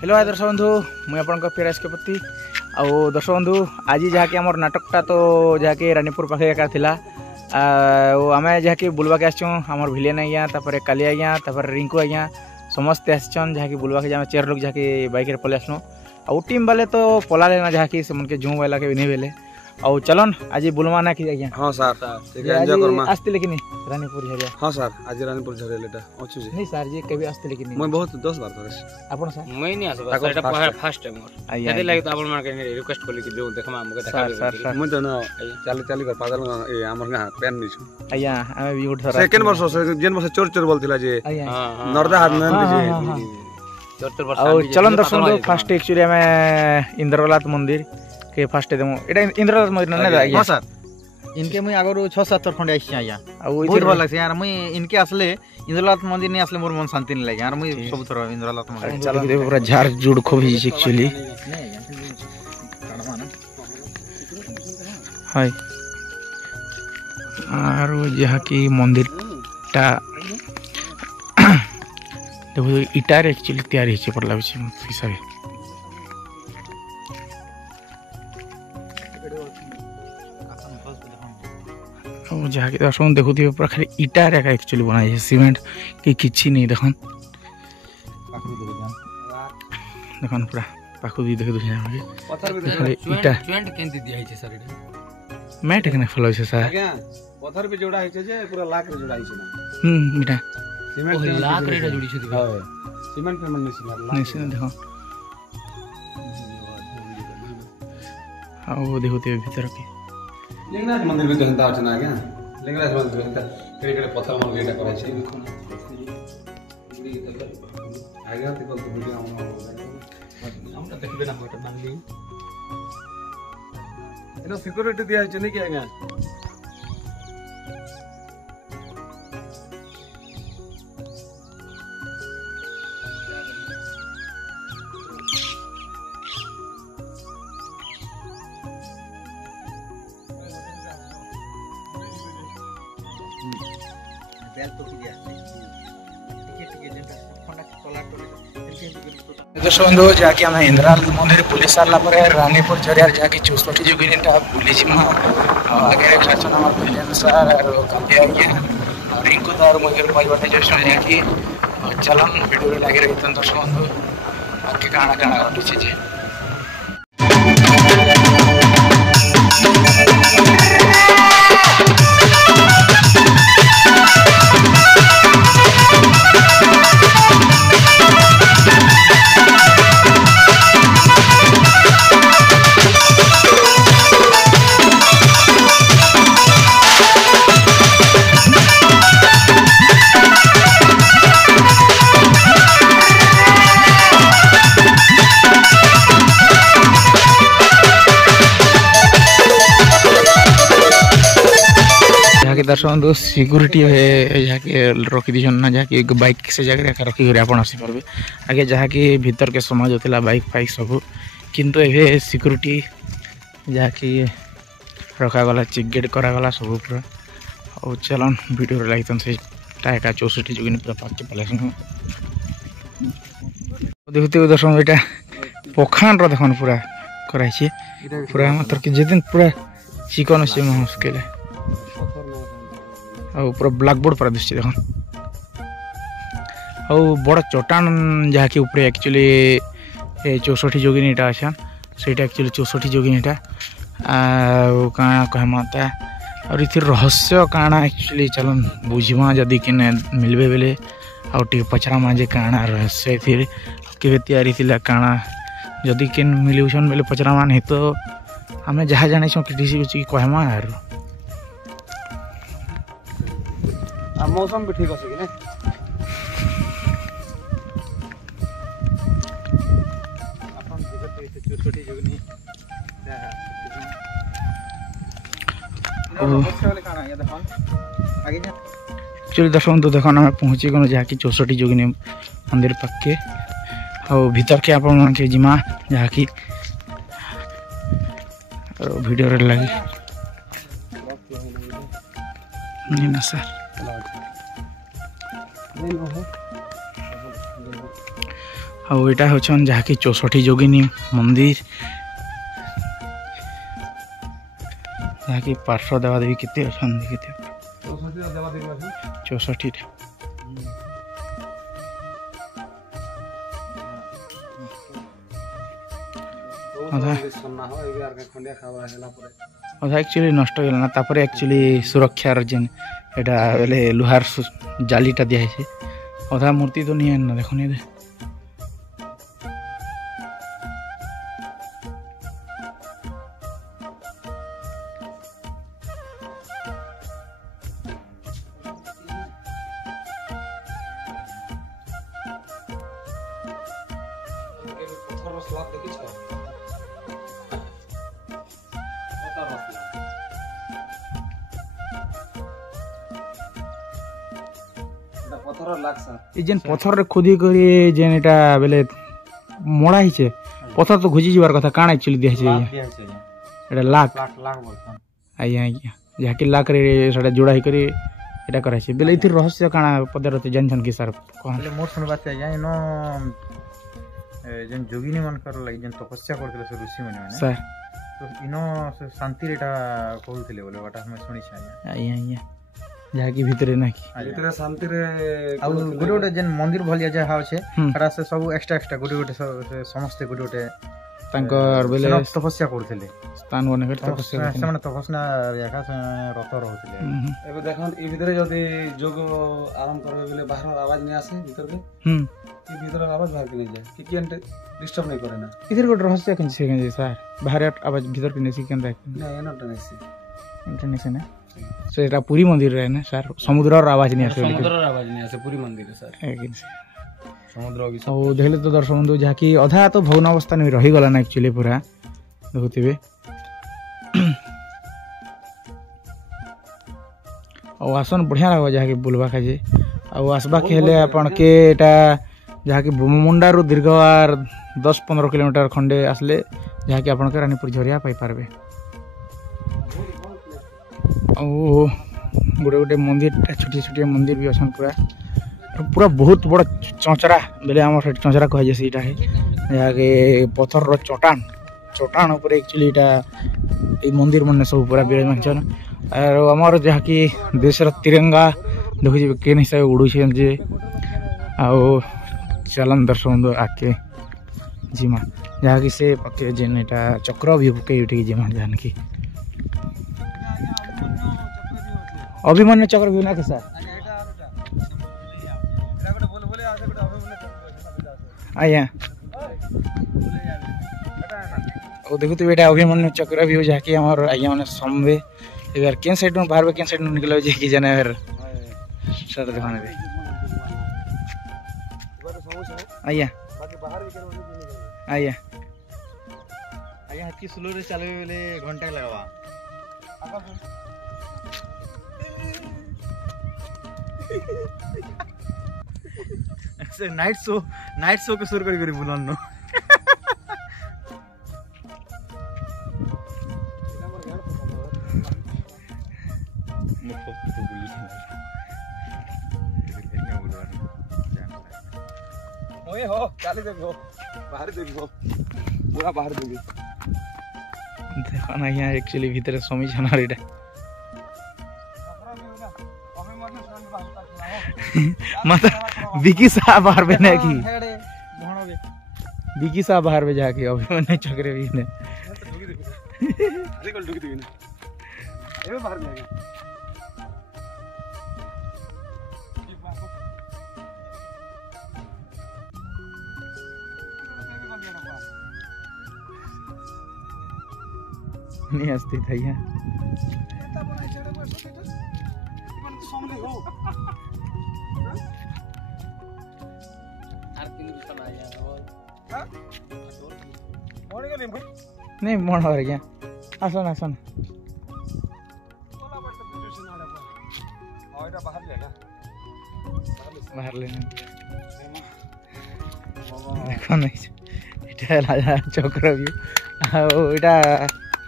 Hello hi दर्शक बंधु मुझे आप फिराज के प्रति आउ दर्शक बंधु आज जहाँकि आम नाटकटा तो जहाँकि रानीपुर पाखे एका थिला आम जहाँकि बुलवा के आमर भिलेन आज्ञा काली आज्ञा रिंकू आज्ञा समस्ते आसन जहाँकि बुलवा के चेयर लोग जहाँकि बाइक पलि आसनु आउ टीम बाले तो पला लेना जहाँकि से जूँ वाला के नहीं बेले आउ चलन आज बुलवा ना कि आज्ञा हां सर एंजॉय करमा आस्ते लेकिन रानीपुर झरिया हां सर आज रानीपुर झरिया लेटा अछि जे नहीं सर जी कभी आस्ते लेकिन मैं बहुत 10 बार करे आपन सर मैं नहीं आसबा सर एटा फर्स्ट टाइम मोर यदि लागे तो आपन मार के रिक्वेस्ट कोली कि जो देखमा हमके देखा सर मैं तो ना चाली कर पागल ए हमर ना पेन नहीं छु आया हमें भी उठ सर सेकंड वर्ष जेन वर्ष चोर चोर बोलथिला जे नरदा हाथ में जे चोर चोर वर्ष और चलन दर्शन फर्स्ट एक्चुअली हमें इंद्रलात मंदिर के फर्स्ट देमु एटा इंद्रलात मंदिर न ना हां सर इनके मुई आगरो 6-7 थर खंडे आइछि आया बहुत भल लागसे यार मुई इनके असले इंद्रलात मंदिर नहीं असले मोर मन शांति नहीं लागे यार मुई सब थर इंद्रलात मंदिर चलो देखो पूरा झाड़ जुड़ खूब ही एक्चुअली हाय और जहाँ की मंदिर टा देखो इटार एक्चुअली तैयार हिचे पड़ला हिसाब जहाँ की दर्शक देखुए पूरा खाली इटार एका एक्चुअली बनाई है सीमेंट कि किछि नहीं देखन देखन पूरा पाखु दी देख दुनिया में पत्थर भी खाली इटा ज्वाइंट केंति दिया है सर एटा मैट कने फलो छै सर आज्ञा पत्थर भी जोड़ा है जे पूरा लाख रे जोड़ा है ना मिटा सीमेंट लाख रे जोड़ी छै हां सीमेंट पे मन नहीं नहीं देखो हाँ वो देखो ते भीतर के लिंगराज मंदिर भी जनता अछि ना आज्ञा लिंगराज मंदिर जनता केड़े केड़े पत्थर मन गेटा करै छै आज्ञा ते कल वीडियो हमरा देखबे ना मोटर मांगली एनो सिक्योरिटी दिया छै नहीं कि आज्ञा दर्शक बंधु जहाँकि आम इंद्राल मंदिर बुली सारा रानीपुर झरिया जहाँकि 64 जोगिनीटा बुली आगे खाचन आम भिलेन सार कालिया आज्ञा रिंकू दार मुझे पाइबाटे जस्ट जहाँकि चलन वीडियो लगे रही दर्शक बंधु आगे काଣା काଣା घटी जे दर्शक बंधु सिक्यूरीटी है जहाँकि रखी दी ना जहाँकि बाइक से जगह रखिक आप आसपारे आगे जहाँकि भीतर के समाज होता बाइक फाइक सब किंतु ए सिक्यूरीटी जहाँकि रखागला चेक गेट करागला सब पूरा और चलन वीडियो लगी से 64 जोगिनी पूरा पाके पल देखते दर्शक यहाँ पखान देखन पूरा कराई पूरा मतलब कि जिन पूरा चिकन से मुस्किल पूरा ब्लैक बोर्ड पूरा दिशे देख बड़ चट्टान जहाँकि ऊपर एक्चुअली 64 जोगिनीटा अच्छा से एक्चुअली 64 जोगिनीटा काଣା कहमाता और इथि रहस्य काଣା एक्चुअली चलन बुझमा जदि कि मिलबे बेले आउ टी पचरामा जे काଣା रहस्य फिर केबे तैयारी थिला काଣା जदि कि मिलुछन बेले पचरामा नहीं तो आम जहाँ जाने कि कहमा यार मौसम भी ठीक अछि कि नै अपन देखते 64 जोगनी एक्चुअली दर्शक तो देखो आम पहुँची गलु जहाँकि 64 जोगिनी मंदिर पाखे और भीतर के आप जिमा जहाँकि वीडियो लगे नहीं ना सर आईटा हूँ जहाँकि 64 जोगिनी मंदिर जहाँकि पार्श्व देवादेवी केते अच्छा देखते 64 अधा एक्चुअली नष्ट होगा तापर एक्चुअली सुरक्षार जेन एटा बेले लुहार जालीटा दिखाई अधा मूर्ति तो नहीं ना देखो नहीं जेन पत्थर खोदी करी जेन एटा बेले मोड़ा हिचे पत्थर तो घुजी जीवार कथा काण एक्चुअली दिया छे एटा लाख आया आया जाके लाख रे सडा जोड़ा ही करी एटा करा छे बेले इथि रहस्य काणा पदरते जानछन कि सर कोन ले मोर सुनबा छै या इनो जेन जोगिनी मन कर लागि जेन तपस्या करथिले से ऋषि माने सर तो इनो शांति रेटा कहउथिले बोले वाटा हम सुनि छै आया आया जाके भीतर ना कि भीतर शांति रे आ गोटे गोटे जेन मंदिर भलिया जे हाउ छे खरा से सब एक्स्ट्रा एक्स्ट्रा गोटे गोटे समस्त गोटे गोटे तांकर बेले तपस्या करथिले स्थान बने कर तपस्या से माने तपस्या याका से रत रहथिले एबे देखन ई भीतर जदी जोग आराम करबे बेले बाहर आवाज नहीं आसे भीतर के ई भीतर आवाज बाहर के नहीं जाए कि एंटे डिस्टर्ब नहीं करे ना इधर गोटे रहस्य कन से सर बाहर आवाज भीतर के नहीं केन नहीं एनोटा नहीं से इंटरनेशन है सो एटा पूरी मंदिर रहे ना सर समुद्र और आवाज नहीं आसे समुद्र आवाज नहीं आसे पूरी मंदिर है सर लेकिन समुद्र की और देखले तो दर्शक बंधु जहाँकि अधा तो भग्न अवस्था में रही गला ना एक्चुअली पूरा देखुथिबे और आसन बढ़िया लागो जहाँकि बुलवा खाजे और आसबा के हेले आपण के एटा जहाँकि मुंडा रु दीर्घवार 10-15 किलोमीटर खंडे आसले जहाँकि आपण के रानीपुर झरिया पाई पारबे और गोटे गोटे मंदिर छोटी छोटी मंदिर भी अच्छा पूरा पूरा बहुत बड़ा चौचरा बेले आम चौचरा कह जाए यहाँ के पथर चटान चटान उपर एक्चुअली ये मंदिर मन सब पूरा विराजमान छन और आमर जहाँ कि देशर तिरंगा देखु केन हिसाब से उड़ू जे आओ चलन दर्शक बंधु आके जिमा जहाँ कि से पके जेन एटा चक्र भी पके उठे जिमा जान की अभिमन्यु चक्र भी ना के सर आया ओ देखो तो बेटा अभिमन्यु चक्र भी हो जाके हमार आया माने समवे यार केन साइड में बाहर केन साइड में निकलो जे कि जाने यार सर दिखाने दे आया आया आया हकी स्लो रे चलबे बेले घंटा लगवा से नाइट शो के सुर करी बुलन नो ओए हो काले देखो बाहर देखो पूरा बाहर देखो देखो ना यहाँ एक्चुअली भीतर समी छना रेटा मतलब बिकी साहब बाहर में ना की बिकी साहब बाहर में जाके अभिमन्यु चक्र भी ने देखो ढुकी ना एबे बाहर जाएगा नहीं हस्ती था यहाँ नहीं मन हो गया आसन आसन बाहर लेना देखो नहीं चक्रव्यूह एटा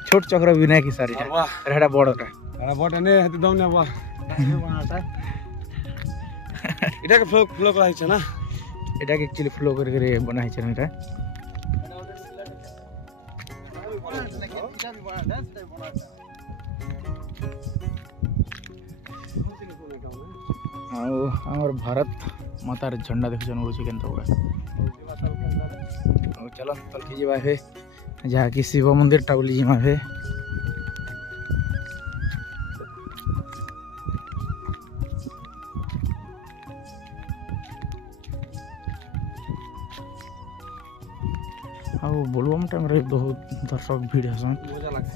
छोट चक्रव्यूह नहीं कि सर एटा बड़टा बड़ ने हति दौने बा इटा के फ्लो फ्लो करा छै ना এটা एक्चुअली फ्लो करके बना है चरण এটা ଆଉ ଆମର ଭାରତ ମାତାର ଝଣ୍ଡା ଦେଖୁଛନ୍ ଉଡ଼ୁଛି କେନ୍ତା ଗୁଡ଼ା ଆଉ ଚଲ ତଲକି ଯିବା ଏବେ ଯାହାକି ଶିବ ମନ୍ଦିରଟା ବୋଲି ଯିମା ଏବେ ଆଉ ବୋଲବମ୍ ଟାଇମ୍ରେ ବହୁତ ଦର୍ଶକ ଭିଡ଼ ହେସନ୍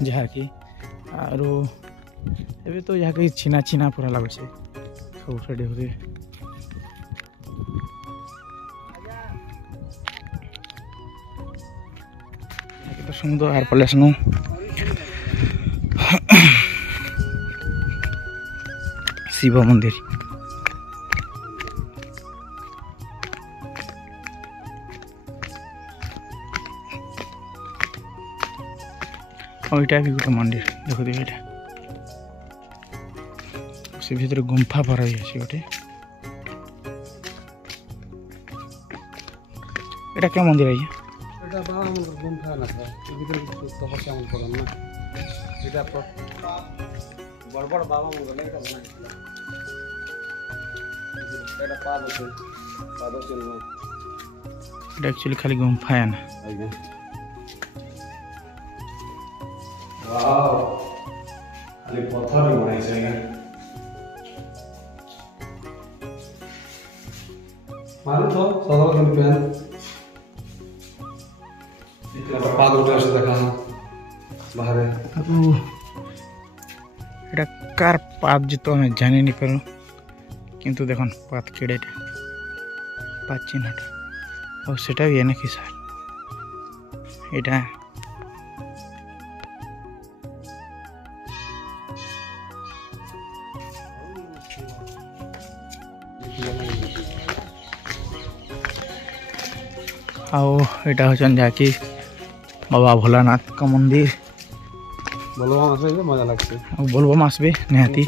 ଯାହାକି ଆରୁ ଏବେ ତ ଯାହାକି ଛିନା ଛିନା ପୁରା ଲାଗୁଛି ସବୁ ରେଡ଼ି ହୁଏ ତ ସମୁଦ୍ର ଆର ପଲେ ଆସିନୁ ଶିବ ମନ୍ଦିର और इटा भी गोटे मंदिर देखो ये से भीतर गुंफा पर गोटे एटा क्या मंदिर है এটা বাবা আমার গুম্ফা না স্যার এই ভিতরে তপস্যা আমল করেন না এটা বড় বড় বাবা মন গলে এটা বানাই এটা পাদ আছে না এটা एक्चुअली खाली गुंफा है ना आइए वाओ अरे पत्थर भी बनाई चाहिए मालूम तो सदा दिन पेन पाद उठे से देखा बाहर एटा कार पाद जो तो मैं जाने नहीं पारू किंतु देखो पाद केड़े पाद चिन्हटा और सेटा भी है ना कि सर एटा आओ एटा होचन जाकी बाबा भोलानाथ का मंदिर बोलबम आसे मजा लगছে बोलबम आसबे निहाती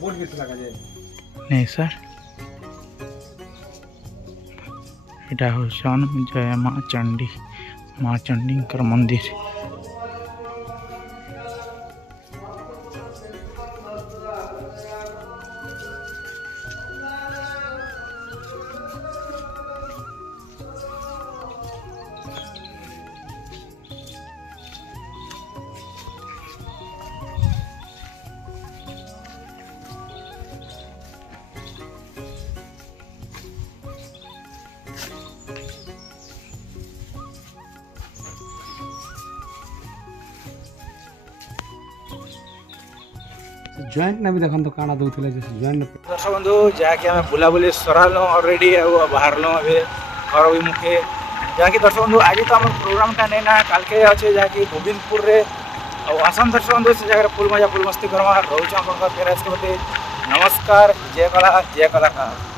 बोर्ड किस लगा जाए नहीं सर এটা হচ্ছেন জয় মা চণ্ডীঙ্কর মন্দির जॉइंट ना भी देखन तो काना दउथिले जे जॉइंट दर्शक बंधु जाके हमें बुलाबुली सराल ऑलरेडी बाहर अभी घर अभिमुखे जहाँकि दर्शक बंधु आज तो आम प्रोग्राम टा नहीं ना काल के अच्छे जहाँकि गोविंदपुर रे आसाम दर्शक बंधु से जगह फुल मजा फुल मस्ती करमा रोच नमस्कार जय कला जय कलाकार।